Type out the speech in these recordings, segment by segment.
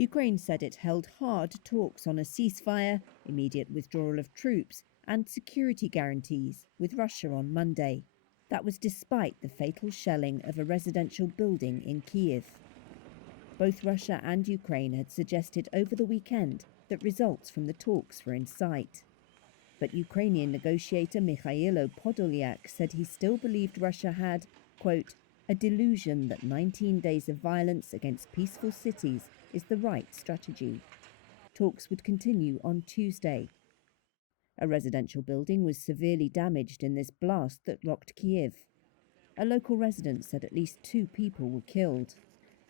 Ukraine said it held hard talks on a ceasefire, immediate withdrawal of troops, and security guarantees with Russia on Monday. That was despite the fatal shelling of a residential building in Kyiv. Both Russia and Ukraine had suggested over the weekend that results from the talks were in sight. But Ukrainian negotiator Mikhailo Podolyak said he still believed Russia had, quote, a delusion that 19 days of violence against peaceful cities is the right strategy. Talks would continue on Tuesday. A residential building was severely damaged in this blast that rocked Kyiv. A local resident said at least 2 people were killed.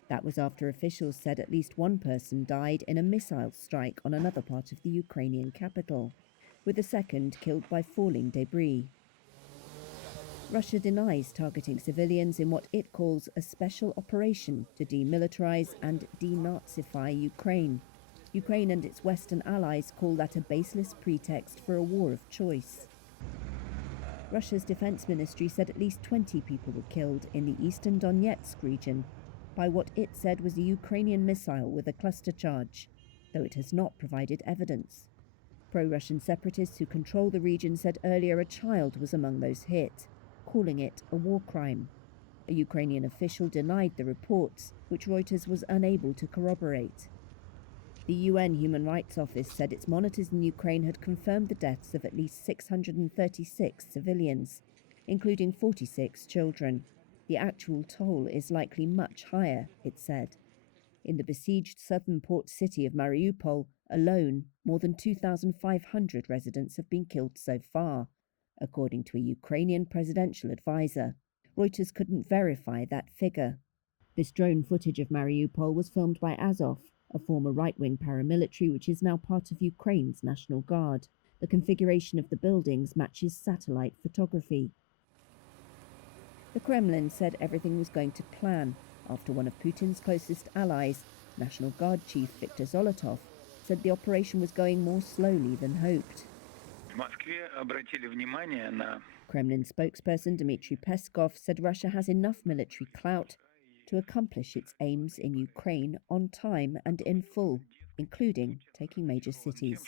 That was after officials said at least 1 person died in a missile strike on another part of the Ukrainian capital, with a second killed by falling debris. Russia denies targeting civilians in what it calls a special operation to demilitarize and denazify Ukraine. Ukraine and its Western allies call that a baseless pretext for a war of choice. Russia's defense ministry said at least 20 people were killed in the eastern Donetsk region by what it said was a Ukrainian missile with a cluster charge, though it has not provided evidence. Pro-Russian separatists who control the region said earlier a child was among those hit, calling it a war crime. A Ukrainian official denied the reports, which Reuters was unable to corroborate. The UN Human Rights Office said its monitors in Ukraine had confirmed the deaths of at least 636 civilians, including 46 children. The actual toll is likely much higher, it said. In the besieged southern port city of Mariupol alone, more than 2,500 residents have been killed so far, according to a Ukrainian presidential advisor. Reuters couldn't verify that figure. This drone footage of Mariupol was filmed by Azov, a former right-wing paramilitary which is now part of Ukraine's National Guard. The configuration of the buildings matches satellite photography. The Kremlin said everything was going to plan after one of Putin's closest allies, National Guard Chief Viktor Zolotov, said the operation was going more slowly than hoped. Kremlin spokesperson Dmitry Peskov said Russia has enough military clout to accomplish its aims in Ukraine on time and in full, including taking major cities.